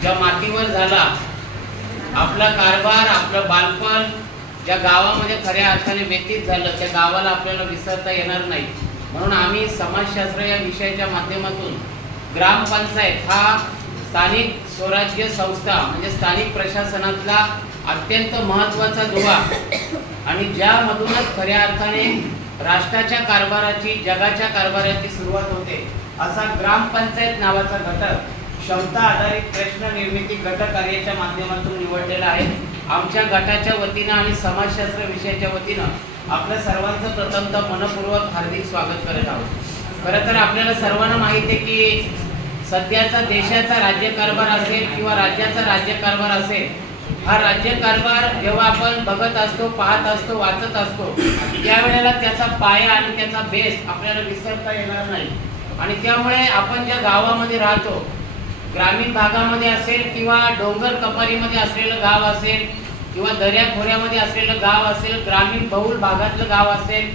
ज्या मातीवर झाला आपला कारभार, आपलं बालपण ज्या गावामध्ये खऱ्या अर्थाने व्यतीत झालं त्या गावाला आपल्याला विसरता येणार नाही। म्हणून आम्ही समाजशास्त्र या विषयाच्या माध्यमातून ग्रामपंचायत हा स्थानिक स्वराज्य संस्था म्हणजे स्थानिक प्रशासनातला अत्यंत महत्त्वाचा दुवा आणि ज्यामधूनच खऱ्या अर्थाने राष्ट्राच्या कारभाराची, जगाच्या कारभाराची सुरुवात होते असा ग्रामपंचायत नावाचा घटक क्षमता आधारित प्रश्न निर्मिती गट कार्याच्या माध्यमातून निवडलेला आहे। आमच्या गटाच्या वतीनं आणि समाजशास्त्र विषयाच्या वतीनं आपल्या सर्वांचं प्रथमतः मनपूर्वक हार्दिक स्वागत करत आहोत। खरं तर आपल्याला सर्वांना माहिती आहे की सध्याचा देशाचा राज्यकारभार असेल किंवा राज्याचा राज्यकारभार असेल, हा राज्यकारभार जेव्हा आपण बघत असतो, पाहत असतो, वाचत असतो त्यावेळेला त्याचा पाया आणि त्याचा बेस आपल्याला विसरता येणार नाही। आणि त्यामुळे आपण ज्या गावामध्ये राहतो, ग्रामीण भागामध्ये असेल किंवा डोंगर कपारीमध्ये असलेलं गाव असेल किंवा दर्या खोऱ्यामध्ये असलेलं गाव असेल, ग्रामीण बहुल भागातलं गाव असेल,